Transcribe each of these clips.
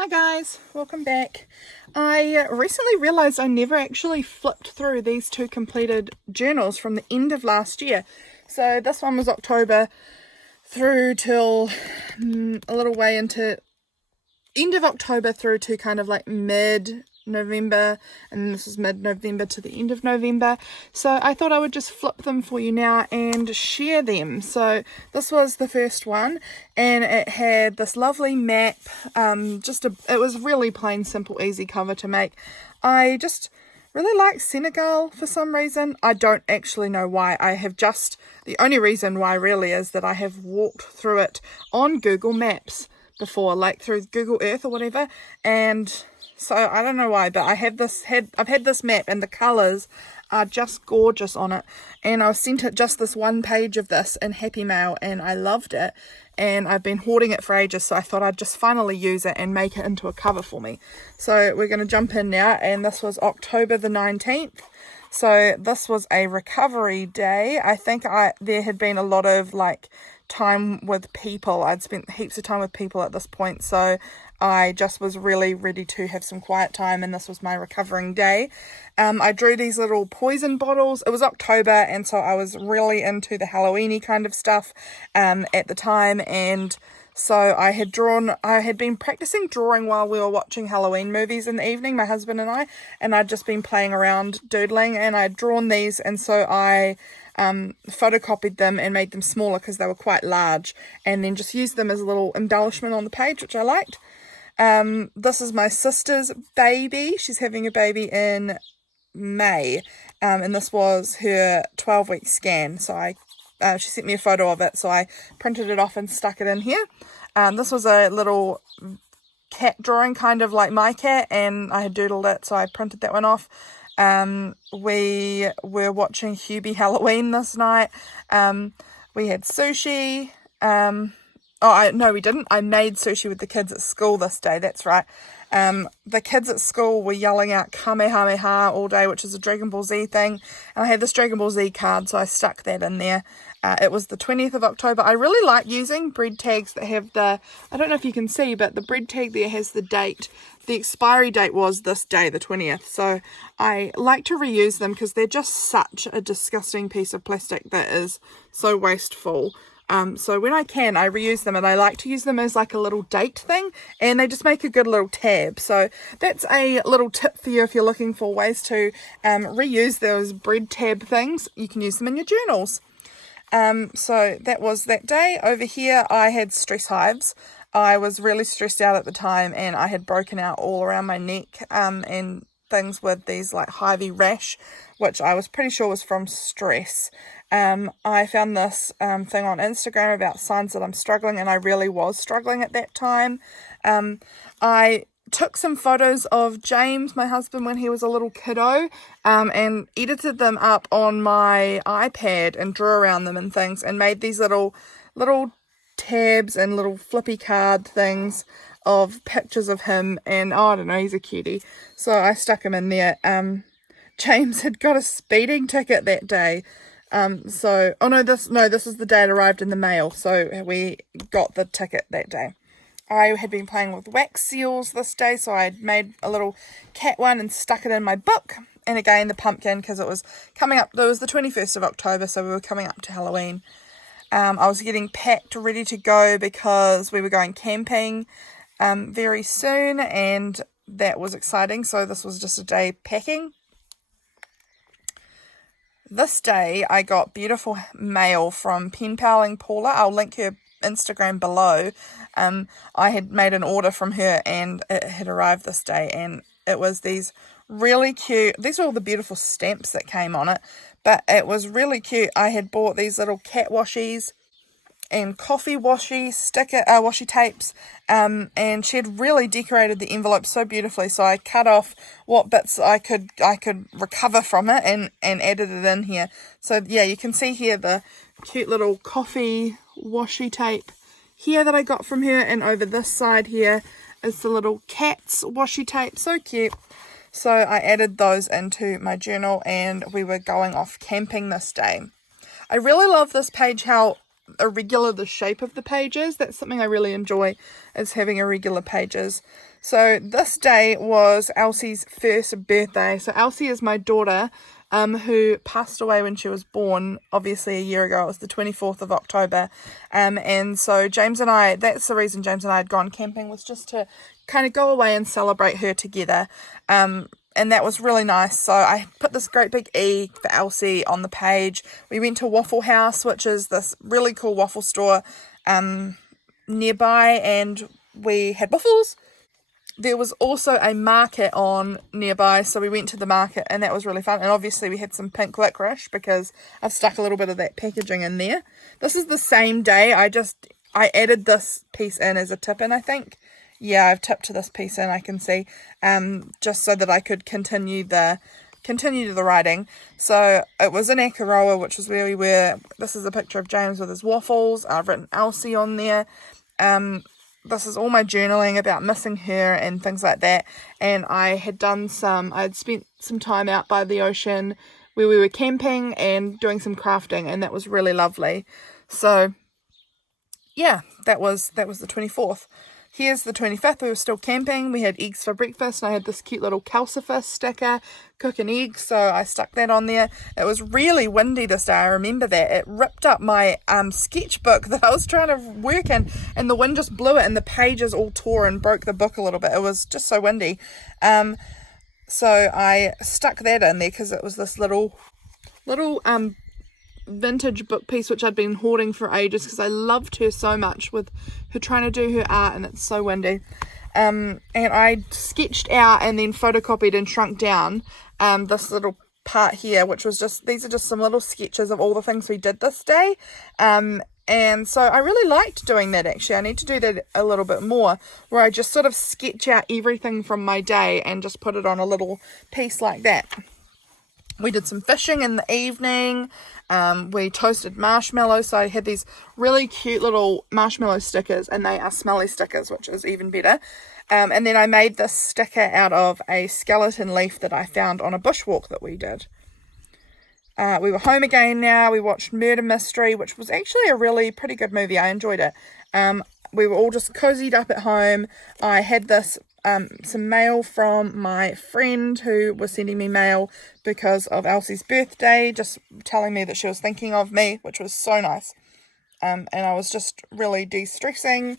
Hi guys, welcome back. I recently realised I never actually flipped through these two completed journals from the end of last year. So this one was October through till a little way into end of October through to kind of like mid-November, and this is mid-November to the end of November. So I thought I would just flip them for you now and share them. So this was the first one, and it had this lovely map. It was really plain, simple, easy cover to make. I just really like Senegal for some reason. I don't actually know why. The only reason why really is that I have walked through it on Google Maps before, like through Google Earth or whatever, and so I don't know why, but I've had this map and the colours are just gorgeous on it, and I was sent it just this one page of this in Happy Mail and I loved it, and I've been hoarding it for ages, so I thought I'd just finally use it and make it into a cover for me. So we're going to jump in now, and this was October the 19th. So this was a recovery day. I think there had been a lot of time with people. I'd spent heaps of time with people at this point, so I just was really ready to have some quiet time, and this was my recovering day. I drew these little poison bottles. It was October, and so I was really into the Halloween-y kind of stuff at the time, and so I had been practicing drawing while we were watching Halloween movies in the evening, my husband and I'd just been playing around doodling, and I'd drawn these, and so I photocopied them and made them smaller because they were quite large, and then just used them as a little embellishment on the page, which I liked. This is my sister's baby. She's having a baby in May, and this was her 12-week scan, so she sent me a photo of it, so I printed it off and stuck it in here. This was a little cat drawing, kind of like my cat, and I had doodled it, so I printed that one off. We were watching Hubie Halloween this night. We had sushi. No, we didn't. I made sushi with the kids at school this day. That's right. The kids at school were yelling out Kamehameha all day, which is a Dragon Ball Z thing. And I had this Dragon Ball Z card, so I stuck that in there. It was the 20th of October. I really like using bread tags that have I don't know if you can see, but the bread tag there has the date. The expiry date was this day, the 20th. So I like to reuse them because they're just such a disgusting piece of plastic that is so wasteful. So when I can, I reuse them, and I like to use them as like a little date thing, and they just make a good little tab. So that's a little tip for you if you're looking for ways to reuse those bread tab things. You can use them in your journals. So that was that day. Over here, I had stress hives. I was really stressed out at the time, and I had broken out all around my neck and things with these like hivey rash, which I was pretty sure was from stress. I found this thing on Instagram about signs that I'm struggling, and I really was struggling at that time. I took some photos of James, my husband, when he was a little kiddo, and edited them up on my iPad and drew around them and things, and made these little tabs and little flippy card things of pictures of him, and I don't know, he's a cutie, so I stuck him in there. James had got a speeding ticket that day. This is the day it arrived in the mail, so we got the ticket that day. I had been playing with wax seals this day, so I had made a little cat one and stuck it in my book. And again, the pumpkin, because it was coming up, it was the 21st of October, so we were coming up to Halloween. I was getting packed, ready to go, because we were going camping very soon, and that was exciting, so this was just a day packing. This day, I got beautiful mail from Penpaling Paula. I'll link her Instagram below. I had made an order from her, and it had arrived this day, and it was these really cute, these were all the beautiful stamps that came on it, but it was really cute. I had bought these little cat washies and coffee washi tapes, and she had really decorated the envelope so beautifully, so I cut off what bits I could recover from it and added it in here. So yeah, you can see here the cute little coffee washi tape here that I got from her, and over this side here is the little cat's washi tape. So cute. So I added those into my journal, and we were going off camping this day. I really love this page, how irregular the shape of the pages. That's something I really enjoy, is having irregular pages. So this day was Elsie's first birthday. So Elsie is my daughter, who passed away when she was born, obviously a year ago. It was the 24th of October. And so James and I, that's the reason James and I had gone camping, was just to kind of go away and celebrate her together. And that was really nice. So I put this great big E for Elsie on the page. We went to Waffle House, which is this really cool waffle store nearby, and we had waffles. There was also a market on nearby, so we went to the market, and that was really fun. And obviously we had some pink licorice because I've stuck a little bit of that packaging in there. This is the same day. I added this piece in as a tip in, I think. Yeah, I've tipped this piece in, I can see, just so that I could continue the writing. So it was in Akaroa, which was where we were. This is a picture of James with his waffles. I've written Elsie on there. This is all my journaling about missing her and things like that. And I had spent some time out by the ocean where we were camping and doing some crafting, and that was really lovely. So yeah, that was the 24th. Here's the 25th, we were still camping. We had eggs for breakfast, and I had this cute little calcifer sticker, cooking eggs, so I stuck that on there. It was really windy this day, I remember that. It ripped up my sketchbook that I was trying to work in, and the wind just blew it, and the pages all tore and broke the book a little bit. It was just so windy. So I stuck that in there because it was this little vintage book piece which I'd been hoarding for ages because I loved her so much with her trying to do her art, and it's so windy. And I sketched out and then photocopied and shrunk down this little part here, which was these are just some little sketches of all the things we did this day. And so I really liked doing that, actually. I need to do that a little bit more, where I just sort of sketch out everything from my day and just put it on a little piece like that. We did some fishing in the evening. We toasted marshmallows. So I had these really cute little marshmallow stickers, and they are smelly stickers, which is even better. And then I made this sticker out of a skeleton leaf that I found on a bushwalk that we did. We were home again now. We watched Murder Mystery, which was actually a really pretty good movie. I enjoyed it. We were all just cozied up at home. I had this some mail from my friend who was sending me mail because of Elsie's birthday, just telling me that she was thinking of me, which was so nice. And I was just really de-stressing.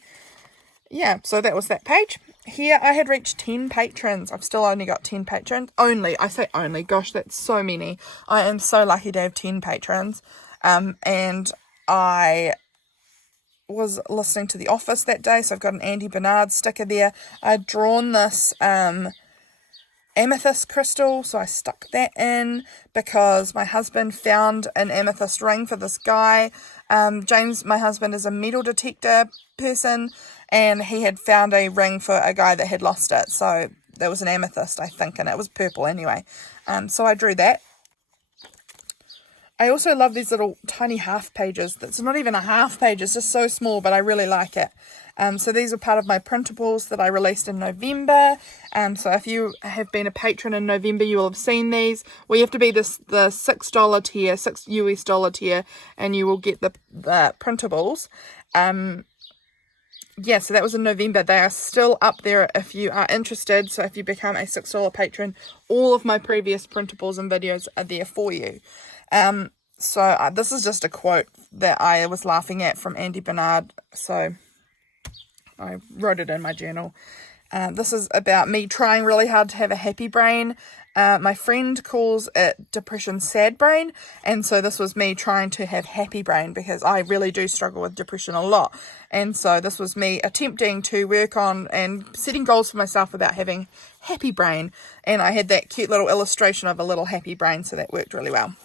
Yeah, so that was that page. Here I had reached 10 patrons. I've still only got 10 patrons. Only, I say only, gosh, that's so many. I am so lucky to have 10 patrons. And I was listening to The Office that day, so I've got an Andy Bernard sticker there. I'd drawn this amethyst crystal, so I stuck that in because my husband found an amethyst ring for this guy. James, my husband, is a metal detector person, and he had found a ring for a guy that had lost it, so there was an amethyst, I think, and it was purple anyway. So I drew that. I also love these little tiny half pages. That's not even a half page, it's just so small, but I really like it. So these are part of my printables that I released in November. So if you have been a patron in November, you will have seen these. Well, you have to be the $6 tier, $6 US tier, and you will get the printables. Yeah, so that was in November. They are still up there if you are interested. So if you become a $6 patron, all of my previous printables and videos are there for you. So this is just a quote that I was laughing at from Andy Bernard, so I wrote it in my journal. This is about me trying really hard to have a happy brain. My friend calls it depression sad brain, and so this was me trying to have happy brain because I really do struggle with depression a lot. And so this was me attempting to work on and setting goals for myself about having happy brain, and I had that cute little illustration of a little happy brain, so that worked really well.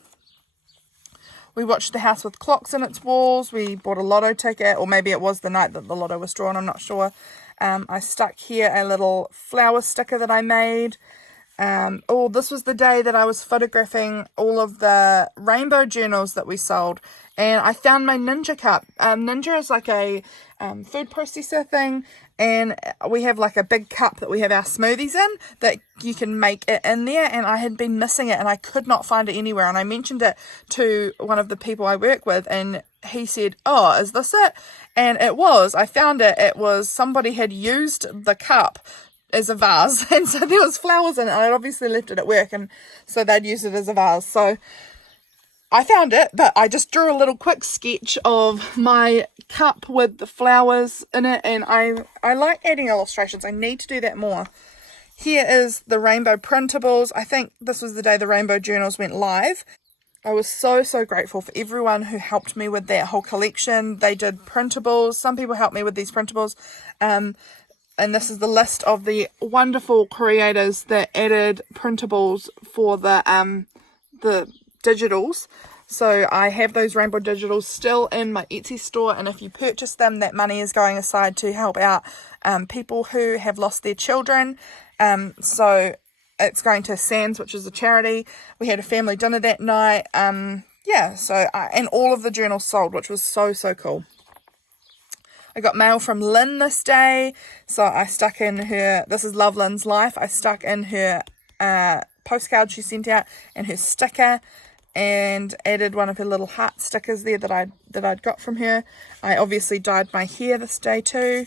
We watched The House with Clocks in Its Walls. We bought a lotto ticket, or maybe it was the night that the lotto was drawn, I'm not sure. I stuck here a little flower sticker that I made. This was the day that I was photographing all of the rainbow journals that we sold, and I found my Ninja cup. Ninja is like a food processor thing, and we have like a big cup that we have our smoothies in that you can make it in there, and I had been missing it and I could not find it anywhere, and I mentioned it to one of the people I work with, and he said, oh, is this it? And it was. I found it. It was somebody had used the cup as a vase, and so there was flowers in it. I'd obviously left it at work, and so they'd used it as a vase. So I found it, but I just drew a little quick sketch of my cup with the flowers in it, and I like adding illustrations. I need to do that more. Here is the rainbow printables. I think this was the day the rainbow journals went live. I was so grateful for everyone who helped me with that whole collection. They did printables. Some people helped me with these printables. And this is the list of the wonderful creators that added printables for the digitals. So I have those rainbow digitals still in my Etsy store, and if you purchase them, that money is going aside to help out people who have lost their children. So it's going to Sands, which is a charity. We had a family dinner that night. And all of the journals sold, which was so cool. I got mail from Lynn this day, so I stuck in her, this is LoveLynnsLife, I stuck in her postcard she sent out and her sticker, and added one of her little heart stickers there that I'd got from her. I obviously dyed my hair this day too,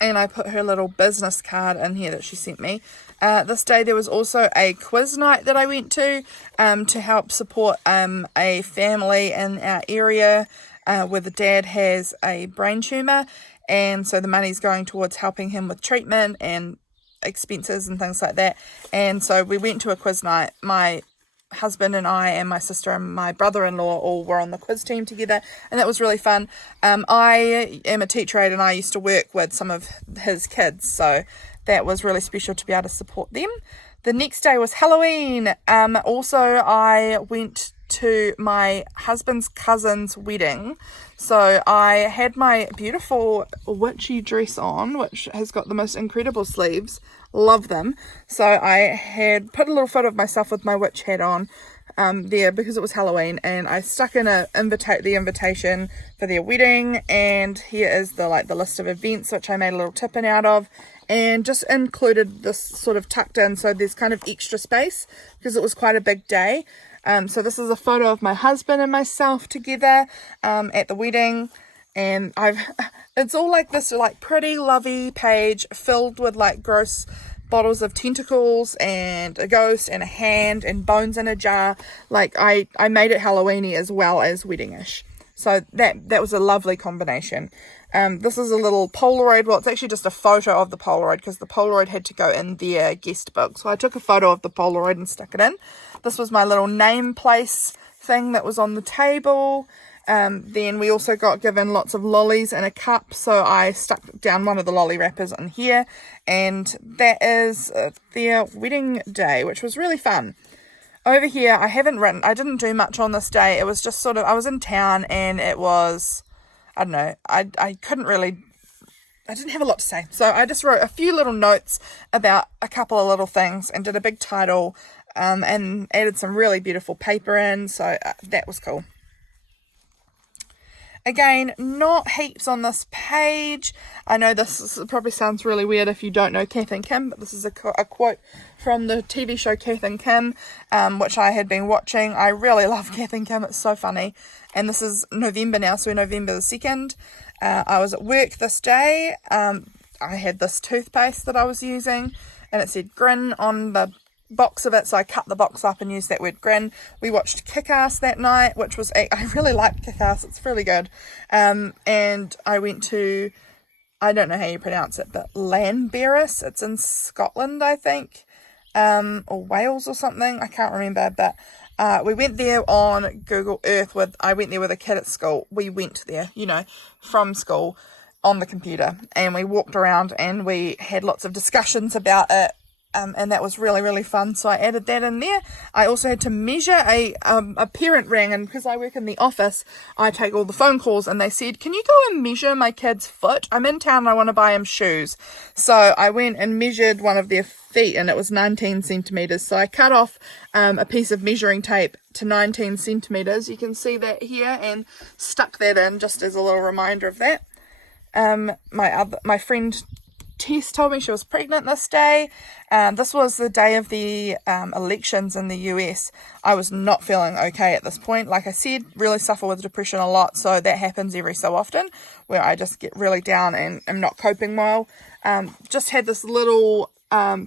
and I put her little business card in here that she sent me. This day there was also a quiz night that I went to help support a family in our area where the dad has a brain tumour, and so the money's going towards helping him with treatment and expenses and things like that. And so we went to a quiz night. My husband and I and my sister and my brother-in-law all were on the quiz team together, and that was really fun. I am a teacher aide, and I used to work with some of his kids, so that was really special to be able to support them. The next day was Halloween. Also, I went to my husband's cousin's wedding. So I had my beautiful witchy dress on, which has got the most incredible sleeves. Love them. So I had put a little photo of myself with my witch hat on there because it was Halloween, and I stuck in the invitation for their wedding. And here is the list of events, which I made a little tippin out of, and just included this sort of tucked in, so there's kind of extra space because it was quite a big day. So this is a photo of my husband and myself together at the wedding, and it's all like this pretty lovey page filled with gross bottles of tentacles and a ghost and a hand and bones in a jar. I made it Halloweeny as well as weddingish. So that was a lovely combination. This is a little Polaroid. Well, it's actually just a photo of the Polaroid because the Polaroid had to go in their guest book. So I took a photo of the Polaroid and stuck it in. This was my little name place thing that was on the table. Then we also got given lots of lollies in a cup. So I stuck down one of the lolly wrappers in here. And that is their wedding day, which was really fun. Over here, I didn't do much on this day. It was just I was in town, and it was, I don't know, I didn't have a lot to say. So I just wrote a few little notes about a couple of little things and did a big title and added some really beautiful paper in. So that was cool. Again, not heaps on this page. I know this probably sounds really weird if you don't know Kath and Kim, but this is a quote from the TV show Kath and Kim, which I had been watching. I really love Kath and Kim. It's so funny. And this is November now, so November the 2nd. I was at work this day. I had this toothpaste that I was using, and it said grin on the box of it, so I cut the box up and used that word grin. We watched Kick-Ass that night, which was I really liked Kick-Ass. It's really good. And I went to, I don't know how you pronounce it, but Llanberis. It's in Scotland, I think, or Wales or something. I can't remember, but we went there on Google Earth I went there with a kid at school. We went there, from school on the computer, and we walked around and we had lots of discussions about it. And that was really, really fun. So I added that in there. I also had to measure a parent rang, and because I work in the office, I take all the phone calls, and they said, can you go and measure my kid's foot? I'm in town and I want to buy him shoes. So I went and measured one of their feet, and it was 19 centimeters. So I cut off a piece of measuring tape to 19 centimeters. You can see that here, and stuck that in just as a little reminder of that. My friend Tess told me she was pregnant this day. This was the day of the elections in the US. I was not feeling okay at this point. Like I said, really suffer with depression a lot, so that happens every so often where I just get really down and am not coping well. Just had this little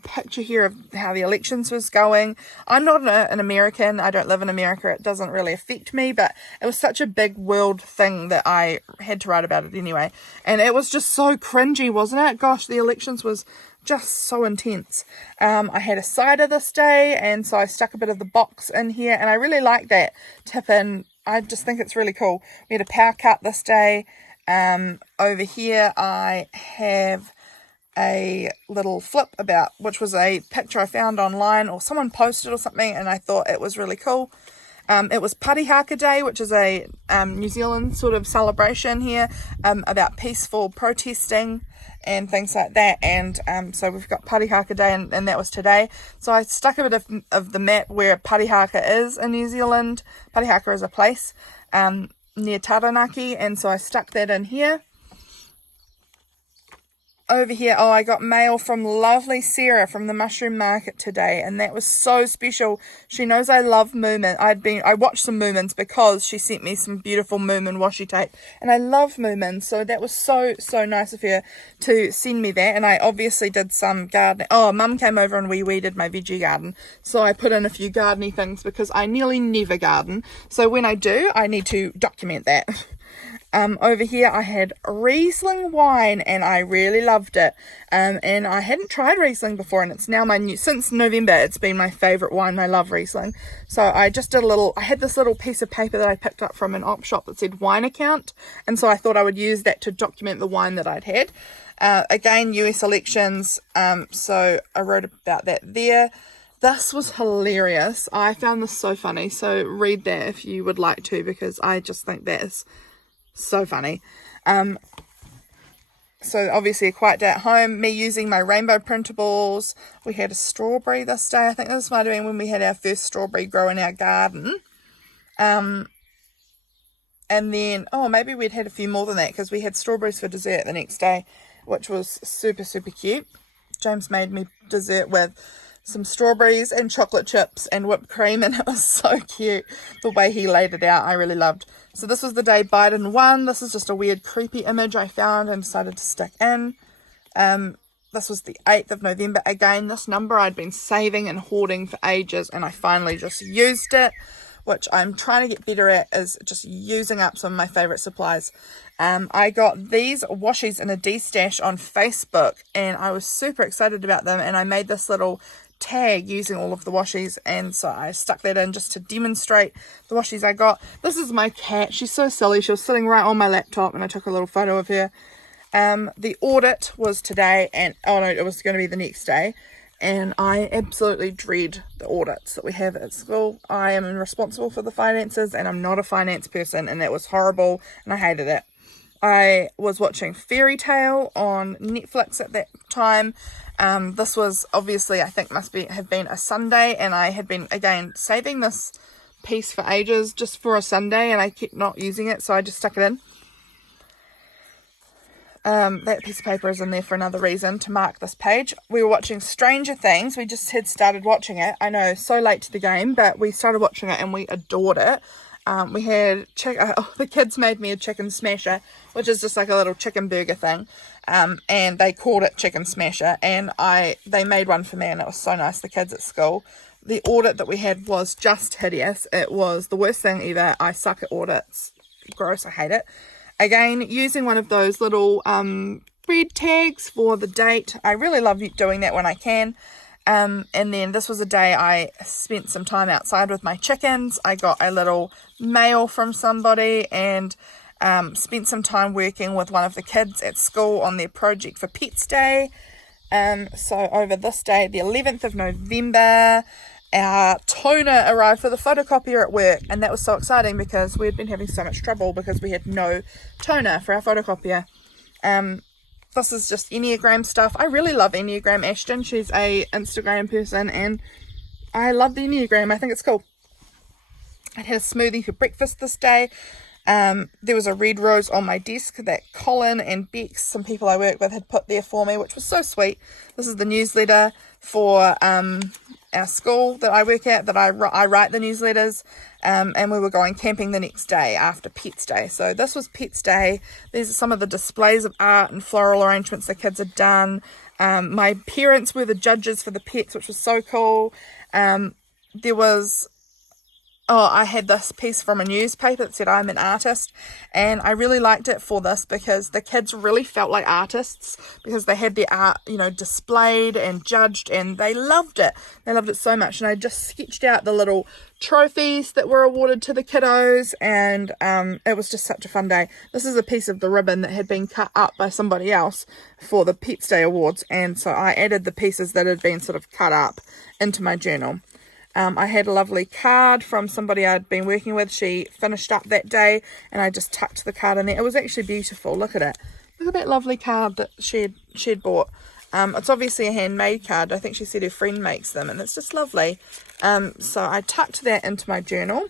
picture here of how the elections was going. I'm not an American. I don't live in America. It doesn't really affect me, but it was such a big world thing that I had to write about it anyway. And it was just so cringy, wasn't it? Gosh, the elections was just so intense. I had a cider this day, and so I stuck a bit of the box in here, and I really like that tip in. I just think it's really cool. We had a power cut this day. Over here I have a little flip about, which was a picture I found online or someone posted or something, and I thought it was really cool. It was Parihaka Day, which is a New Zealand sort of celebration here about peaceful protesting and things like that, and so we've got Parihaka Day, and that was today. So I stuck a bit of the map where Parihaka is in New Zealand. Parihaka is a place near Taranaki, and so I stuck that in here. Over here, I got mail from lovely Sarah from the mushroom market today, and that was so special. She knows I love Moomin. I watched some Moomins because she sent me some beautiful Moomin washi tape, and I love Moomin, so that was so nice of her to send me that. And I obviously did some gardening. Mum came over and we weeded my veggie garden, so I put in a few gardening things because I nearly never garden, so when I do, I need to document that. Over here I had Riesling wine, and I really loved it. And I hadn't tried Riesling before, and it's now since November, it's been my favourite wine. I love Riesling. So I just did I had this little piece of paper that I picked up from an op shop that said wine account, and so I thought I would use that to document the wine that I'd had. Again, US elections, so I wrote about that there. This was hilarious. I found this so funny, so read that if you would like to, because I just think that is so funny. So obviously a quiet day at home, me using my rainbow printables. We had a strawberry this day. I think this might have been when we had our first strawberry grow in our garden. And then, maybe we'd had a few more than that, because we had strawberries for dessert the next day, which was super cute. James made me dessert with some strawberries and chocolate chips and whipped cream, and it was so cute. The way he laid it out, I really loved. So this was the day Biden won. This is just a weird creepy image I found and decided to stick in. This was the 8th of November. Again, this number I'd been saving and hoarding for ages, and I finally just used it, which I'm trying to get better at, is just using up some of my favourite supplies. I got these washies in a D-stash on Facebook, and I was super excited about them, and I made this little tag using all of the washies, and so I stuck that in just to demonstrate the washies I got. This is my cat. She's so silly. She was sitting right on my laptop, and I took a little photo of her. The audit was today, and it was going to be the next day, and I absolutely dread the audits that we have at school. I am responsible for the finances, and I'm not a finance person, and that was horrible, and I hated it. I was watching Fairy Tale on Netflix at that time. This was obviously, I think have been a Sunday, and I had been, again, saving this piece for ages just for a Sunday, and I kept not using it, so I just stuck it in. That piece of paper is in there for another reason, to mark this page. We were watching Stranger Things. We just had started watching it. I know, so late to the game, but we started watching it and we adored it. We had the kids made me a chicken smasher, which is just like a little chicken burger thing, and they called it chicken smasher, and they made one for me, and it was so nice. The kids at school. The audit that we had was just hideous. It was the worst thing ever. I suck at audits. Gross. I hate it. Again, using one of those little red tags for the date. I really love doing that when I can. And then this was a day I spent some time outside with my chickens. I got a little mail from somebody, and spent some time working with one of the kids at school on their project for Pets Day. So over this day, the 11th of November, our toner arrived for the photocopier at work, and that was so exciting because we had been having so much trouble because we had no toner for our photocopier. This is just Enneagram stuff. I really love Enneagram Ashton. She's a Instagram person, and I love the Enneagram. I think it's cool. I had a smoothie for breakfast this day. There was a red rose on my desk that Colin and Bex, some people I work with, had put there for me, which was so sweet. This is the newsletter for our school that I work at, that I write the newsletters, and we were going camping the next day after Pets Day. So this was Pets Day. These are some of the displays of art and floral arrangements the kids had done. My parents were the judges for the pets, which was so cool. I had this piece from a newspaper that said I'm an artist, and I really liked it for this because the kids really felt like artists, because they had their art, displayed and judged, and they loved it. They loved it so much, and I just sketched out the little trophies that were awarded to the kiddos, and it was just such a fun day. This is a piece of the ribbon that had been cut up by somebody else for the Pets Day Awards, and so I added the pieces that had been sort of cut up into my journal. I had a lovely card from somebody I'd been working with. She finished up that day, and I just tucked the card in there. It was actually beautiful. Look at it. Look at that lovely card that she'd bought. It's obviously a handmade card. I think she said her friend makes them, and it's just lovely. So I tucked that into my journal.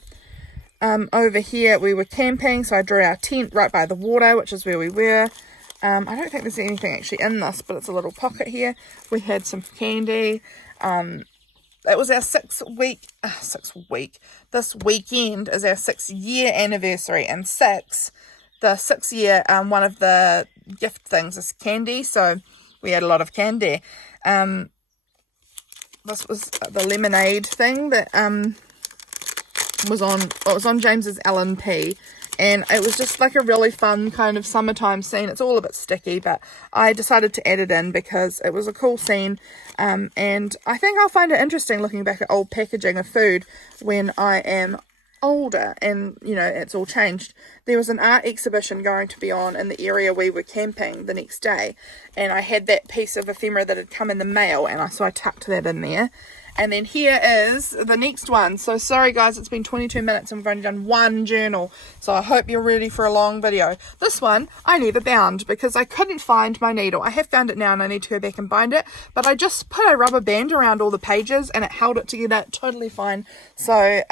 Over here we were camping, so I drew our tent right by the water, which is where we were. I don't think there's anything actually in this, but it's a little pocket here. We had some candy. It was our this weekend is our 6-year anniversary, and the 6 year, one of the gift things is candy, so we had a lot of candy. This was the lemonade thing that was on James's L&P, and it was just like a really fun kind of summertime scene. It's all a bit sticky, but I decided to add it in because it was a cool scene, and I think I'll find it interesting looking back at old packaging of food when I am older and it's all changed. There was an art exhibition going to be on in the area we were camping the next day, and I had that piece of ephemera that had come in the mail, and so I tucked that in there. And then here is the next one. So sorry guys, it's been 22 minutes and we've only done one journal, so I hope you're ready for a long video. This one I never bound because I couldn't find my needle. I have found it now and I need to go back and bind it, but I just put a rubber band around all the pages and it held it together totally fine. So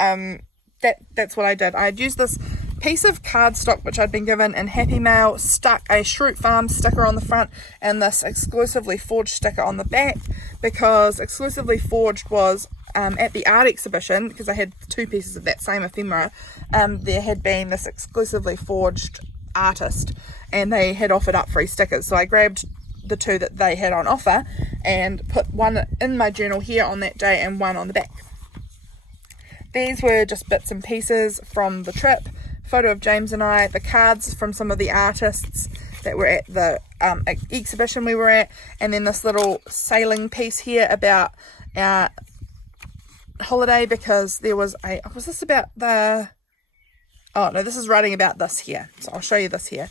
that's what I did. I had used this piece of cardstock which I'd been given in Happy Mail, stuck a Shroot Farm sticker on the front and this Exclusively Forged sticker on the back, because Exclusively Forged was at the art exhibition, because I had two pieces of that same ephemera. There had been this Exclusively Forged artist and they had offered up free stickers, so I grabbed the two that they had on offer and put one in my journal here on that day and one on the back. These were just bits and pieces from the trip. Photo of James and I, the cards from some of the artists that were at the exhibition we were at, and then this little sailing piece here about our holiday, because there was was this about the, oh no, this is writing about this here, so I'll show you this here.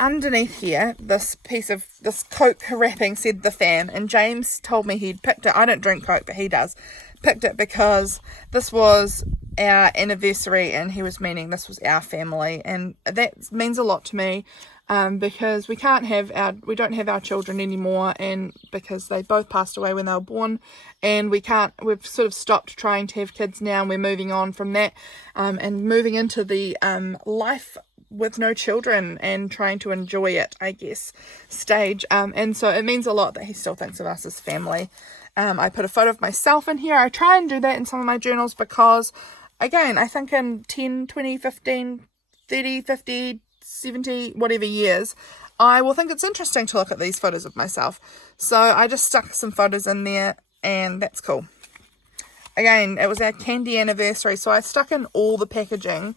Underneath here, this piece of this Coke wrapping said The Fam, and James told me he'd picked it. I don't drink Coke, but he does. Picked it because this was our anniversary and he was meaning this was our family, and that means a lot to me, because we don't have our children anymore, and because they both passed away when they were born, and we've sort of stopped trying to have kids now, and we're moving on from that, and moving into the life with no children and trying to enjoy it, I guess, stage, and so it means a lot that he still thinks of us as family. I put a photo of myself in here. I try and do that in some of my journals because, again, I think in 10, 20, 15, 30, 50, 70, whatever years, I will think it's interesting to look at these photos of myself. So I just stuck some photos in there, and that's cool. Again, it was our candy anniversary, so I stuck in all the packaging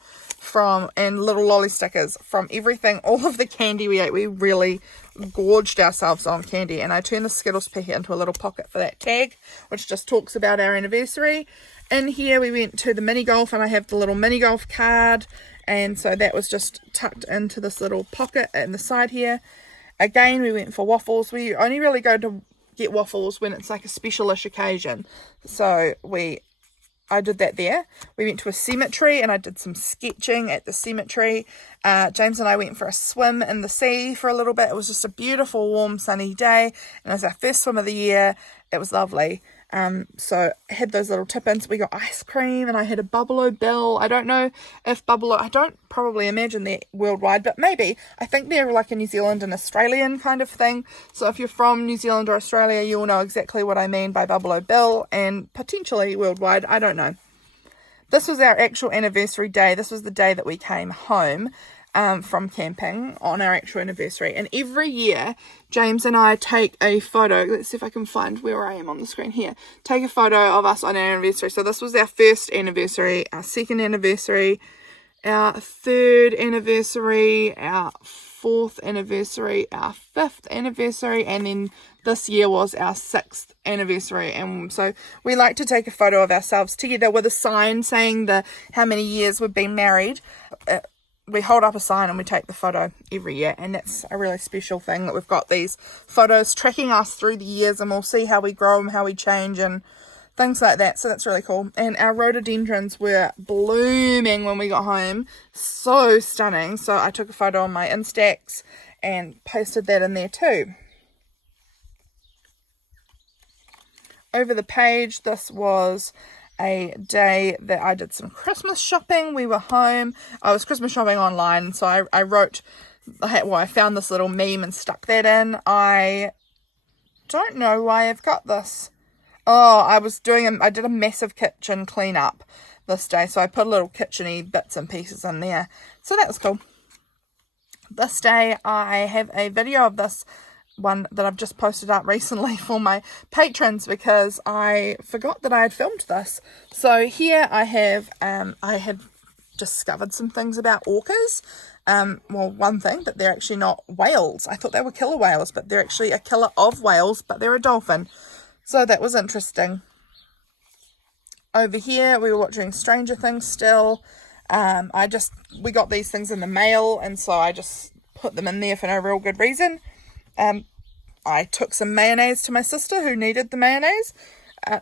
and little lolly stickers from everything, all of the candy we ate. We really gorged ourselves on candy, and I turned the Skittles packet into a little pocket for that tag, which just talks about our anniversary. In here we went to the mini golf, and I have the little mini golf card, and so that was just tucked into this little pocket in the side here. Again, we went for waffles. We only really go to get waffles when it's like a special-ish occasion, so I did that there. We went to a cemetery and I did some sketching at the cemetery. James and I went for a swim in the sea for a little bit. It was just a beautiful, warm, sunny day, and it was our first swim of the year. It was lovely. So I had those little tip-ins. We got ice cream, and I had a Bubble Bill. I don't know if I don't probably imagine they're worldwide, but maybe. I think they're like a New Zealand and Australian kind of thing. So if you're from New Zealand or Australia, you'll know exactly what I mean by Bubble Bill, and potentially worldwide, I don't know. This was our actual anniversary day. This was the day that we came home from camping on our actual anniversary. And every year, James and I take a photo. Let's see if I can find where I am on the screen here. Take a photo of us on our anniversary. So this was our first anniversary, our second anniversary, our third anniversary, our fourth anniversary, our fifth anniversary, and then this year was our sixth anniversary. And so we like to take a photo of ourselves together with a sign saying how many years we've been married. We hold up a sign and we take the photo every year, and that's a really special thing that we've got these photos tracking us through the years, and we'll see how we grow and how we change and things like that. So that's really cool. And our rhododendrons were blooming when we got home, so stunning. So I took a photo on my Instax and posted that in there too. Over the page, this was a day that I did some Christmas shopping. We were home. I was Christmas shopping online, so I found this little meme and stuck that in. I don't know why I've got this. Oh, I did a massive kitchen cleanup this day, so I put little kitchen-y bits and pieces in there. So that was cool. This day I have a video of this one that I've just posted up recently for my patrons because I forgot that I had filmed this. So here I had discovered some things about orcas. Well, one thing, that they're actually not whales. I thought they were killer whales, but they're actually a killer of whales, but they're a dolphin. So that was interesting. Over here we were watching Stranger Things still. We got these things in the mail, and so I just put them in there for no real good reason. I took some mayonnaise to my sister who needed the mayonnaise.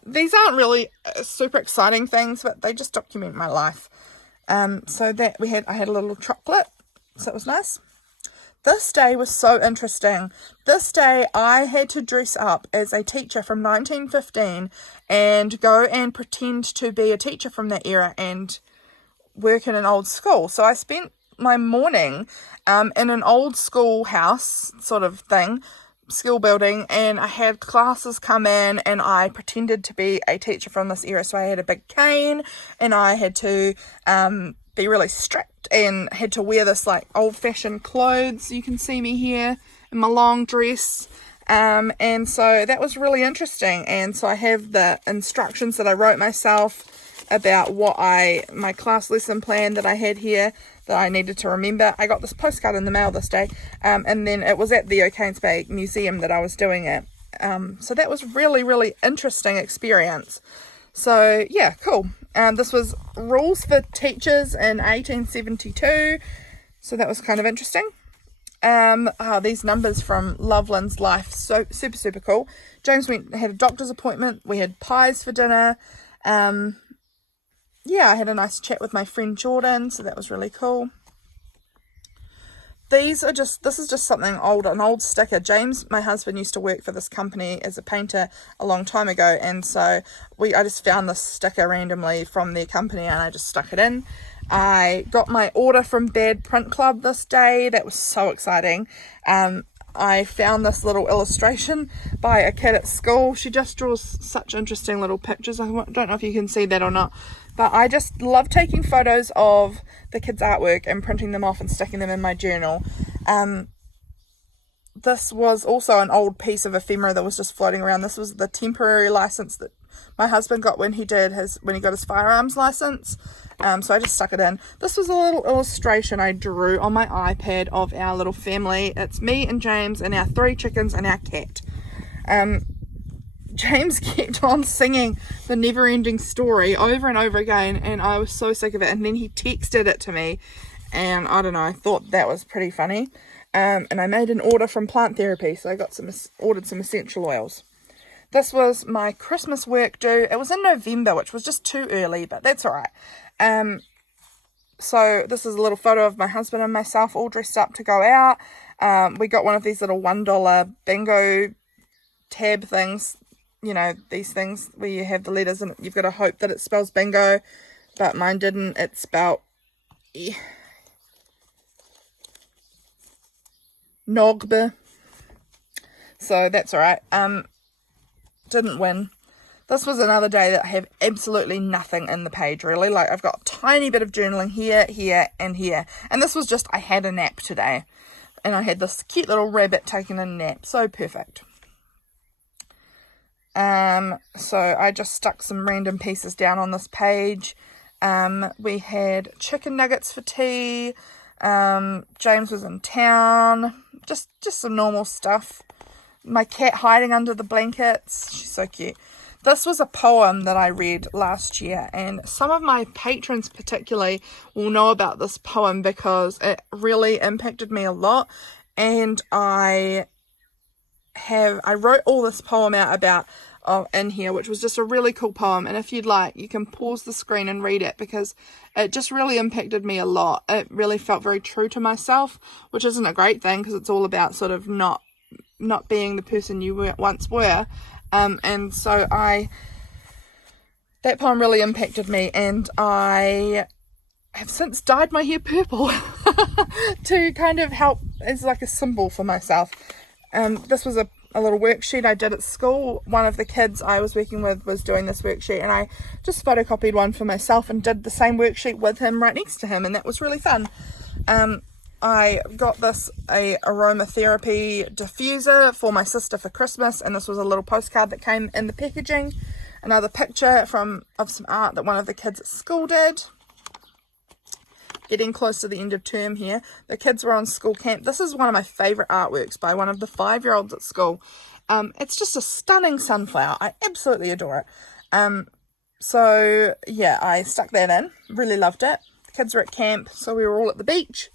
These aren't really super exciting things, but they just document my life. So that I had a little chocolate, so it was nice. This day was so interesting. This day I had to dress up as a teacher from 1915 and go and pretend to be a teacher from that era and work in an old school. So I spent my morning in an old schoolhouse sort of thing, school building, and I had classes come in and I pretended to be a teacher from this era. So I had a big cane and I had to be really strict and had to wear this like old-fashioned clothes. You can see me here in my long dress, and so that was really interesting. And so I have the instructions that I wrote myself about my class lesson plan that I had here that I needed to remember. I got this postcard in the mail this day, and then it was at the O'Kane's Bay Museum that I was doing it. So that was really, really interesting experience. So yeah, cool. This was Rules for Teachers in 1872. So that was kind of interesting. These numbers from LoveLynnsLife, so super, super cool. James had a doctor's appointment. We had pies for dinner. I had a nice chat with my friend Jordan, so that was really cool. This is just something old, an old sticker. James, my husband, used to work for this company as a painter a long time ago, and so I just found this sticker randomly from their company and I just stuck it in. I got my order from Bad Print Club this day. That was so exciting. I found this little illustration by a kid at school. She just draws such interesting little pictures. I don't know if you can see that or not, but I just love taking photos of the kids' artwork and printing them off and sticking them in my journal. This was also an old piece of ephemera that was just floating around. This was the temporary license that my husband got when he got his firearms license. So I just stuck it in. This was a little illustration I drew on my iPad of our little family. It's me and James and our 3 chickens and our cat. James kept on singing the Never Ending Story over and over again, and I was so sick of it. And then he texted it to me, and I don't know, I thought that was pretty funny. And I made an order from Plant Therapy, so I ordered some essential oils. This was my Christmas work due. It was in November, which was just too early, but that's all right. So this is a little photo of my husband and myself all dressed up to go out. We got one of these little $1 bingo tab things you know, these things where you have the letters and you've got to hope that it spells bingo, but mine didn't. It spelled Nogbe. So that's alright. Didn't win. This was another day that I have absolutely nothing in the page, really. Like, I've got a tiny bit of journaling here, here, and here. And this was just, I had a nap today. And I had this cute little rabbit taking a nap. So perfect. So I just stuck some random pieces down on this page. We had chicken nuggets for tea. James was in town. Just some normal stuff. My cat hiding under the blankets. She's so cute. This was a poem that I read last year, and some of my patrons particularly will know about this poem because it really impacted me a lot. And I wrote all this poem out about in here, which was just a really cool poem. And if you'd like, you can pause the screen and read it because it just really impacted me a lot. It really felt very true to myself, which isn't a great thing because it's all about sort of not being the person you once were. And so that poem really impacted me, and I have since dyed my hair purple to kind of help as like a symbol for myself. This was a little worksheet I did at school. One of the kids I was working with was doing this worksheet, and I just photocopied one for myself and did the same worksheet with him right next to him, and that was really fun. I got a aromatherapy diffuser for my sister for Christmas, and this was a little postcard that came in the packaging. Another picture of some art that one of the kids at school did. Getting close to the end of term here. The kids were on school camp. This is one of my favourite artworks by one of the 5-year-olds at school. It's just a stunning sunflower. I absolutely adore it. So yeah, I stuck that in. Really loved it. The kids were at camp, so we were all at the beach.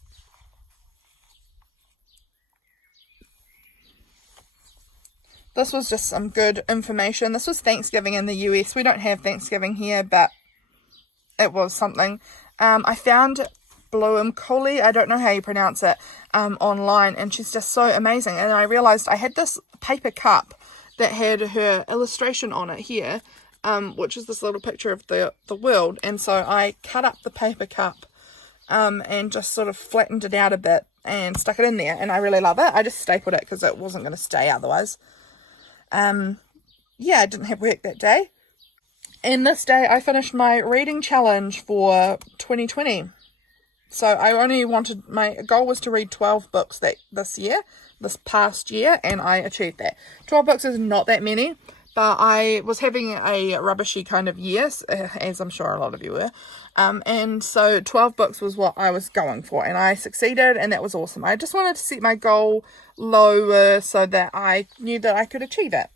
This was just some good information. This was Thanksgiving in the US. We don't have Thanksgiving here, but it was something. I found Bloem Kolie, I don't know how you pronounce it, online, and she's just so amazing. And I realised I had this paper cup that had her illustration on it here, which is this little picture of the world. And so I cut up the paper cup and just sort of flattened it out a bit and stuck it in there. And I really love it. I just stapled it because it wasn't going to stay otherwise. Yeah, I didn't have work that day. And this day I finished my reading challenge for 2020. So my goal was to read 12 books this past year, and I achieved that. 12 books is not that many, but I was having a rubbishy kind of year, as I'm sure a lot of you were. And so 12 books was what I was going for, and I succeeded, and that was awesome. I just wanted to set my goal lower so that I knew that I could achieve it.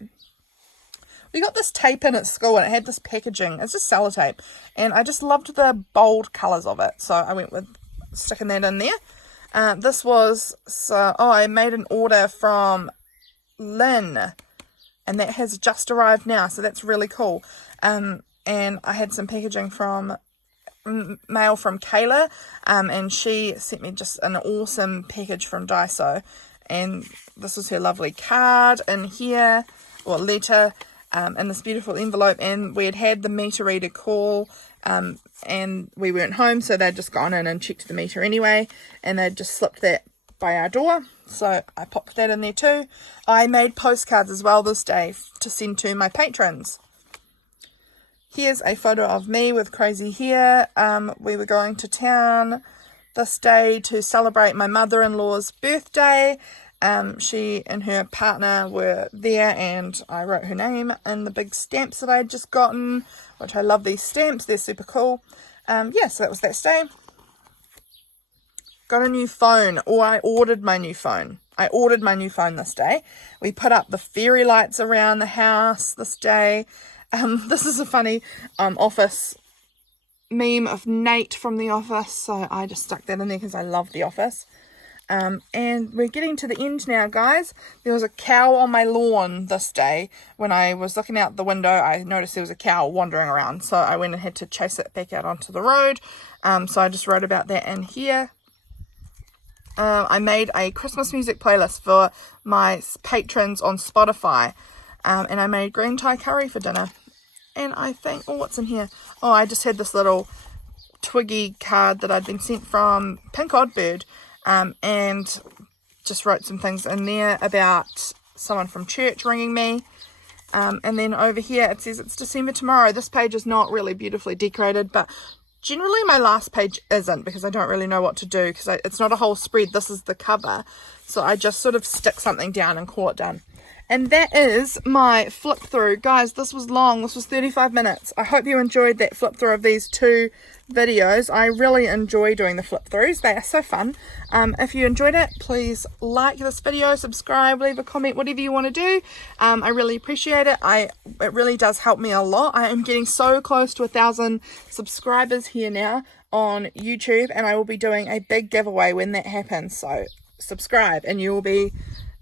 We got this tape in at school, and it had this packaging. It's just sellotape, and I just loved the bold colours of it, so I went with sticking that in there. I made an order from Lynn, and that has just arrived now, so that's really cool. And I had some packaging from mail from Kayla, and she sent me just an awesome package from Daiso, and this was her lovely card in here, or letter, in this beautiful envelope. And we had the meter reader call, and we weren't home, so they'd just gone in and checked the meter anyway, and they'd just slipped that by our door, so I popped that in there too. I made postcards as well this day to send to my patrons. Here's a photo of me with crazy hair. We were going to town this day to celebrate my mother-in-law's birthday. She and her partner were there, and I wrote her name in the big stamps that I had just gotten, which I love these stamps. They're super cool. So that was that day. Got a new phone, or I ordered my new phone. I ordered my new phone this day. We put up the fairy lights around the house this day. This is a funny office meme of Nate from The Office, so I just stuck that in there because I love The Office. And we're getting to the end now, guys. There was a cow on my lawn this day. When I was looking out the window, I noticed there was a cow wandering around, so I went and had to chase it back out onto the road. So I just wrote about that in here. I made a Christmas music playlist for my patrons on Spotify. and I made green Thai curry for dinner. And I think, oh, what's in here? Oh, I just had this little twiggy card that I'd been sent from Pink Oddbird, and just wrote some things in there about someone from church ringing me. And then over here it says it's December tomorrow. This page is not really beautifully decorated, but generally my last page isn't, because I don't really know what to do, because it's not a whole spread. This is the cover, so I just sort of stick something down and call it done. And that is my flip through. Guys, this was long. This was 35 minutes. I hope you enjoyed that flip through of these 2 videos. I really enjoy doing the flip throughs. They are so fun. If you enjoyed it, please like this video, subscribe, leave a comment, whatever you want to do. I really appreciate it. It really does help me a lot. I am getting so close to 1,000 subscribers here now on YouTube, and I will be doing a big giveaway when that happens. So subscribe and you will be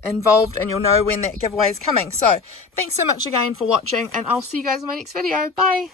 involved and you'll know when that giveaway is coming. So thanks so much again for watching, and I'll see you guys in my next video. Bye.